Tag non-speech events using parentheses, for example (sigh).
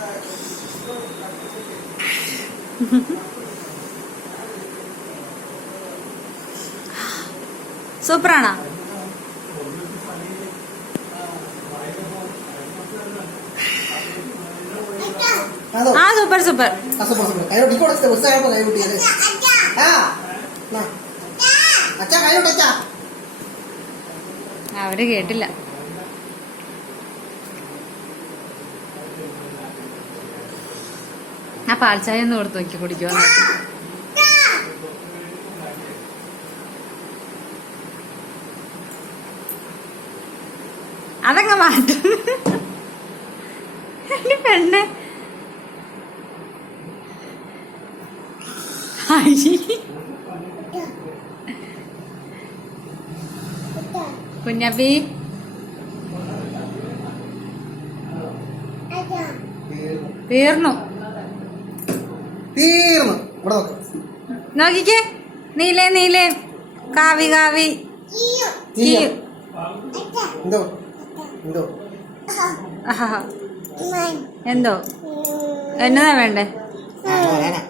(laughs) സൂപ്പറാണോ? ആ super super. ആ super super കൈ കൊടുത്ത ഉത്സാഹപ്പോ കൈ കൂട്ടിയത് ആ നാ. അച്ഛാ കൈ അച്ഛാ അവർ കേട്ടില്ല ആ പാൽച്ചായ ഒന്ന് കൊടുത്ത് നോക്കി കുടിക്കുമോ അതങ്ങ് മാറ്റും. പെണ്ണ്. കുഞ്ഞബി തീർന്നു. തീർന്നു. ഇവിടെ നോക്ക്. നോക്കിക്കേ. നീലേ നീലേ. കാവി കാവി. ചീ- എന്തോ? എന്തോ? ആഹാ. എന്തോ? എന്നതാ വേണ്ടേ? ആ, വരാനാ.